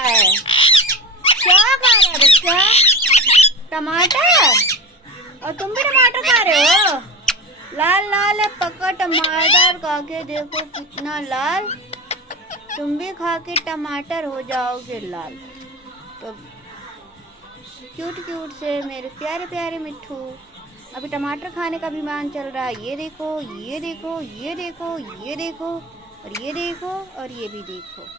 रहा है? क्या खा रहा है बच्चा? टमाटर? और तुम भी टमाटर खा रहे हो? लाल लाल है पक्का टमाटर, खा के देखो कितना लाल। तुम भी खा के टमाटर हो जाओगे लाल। तो क्यूट क्यूट से मेरे प्यारे प्यारे मिट्ठू, अभी टमाटर खाने का भी मान चल रहा है। ये देखो, ये देखो, ये देखो, ये देखो, और ये देखो, और ये भी देखो।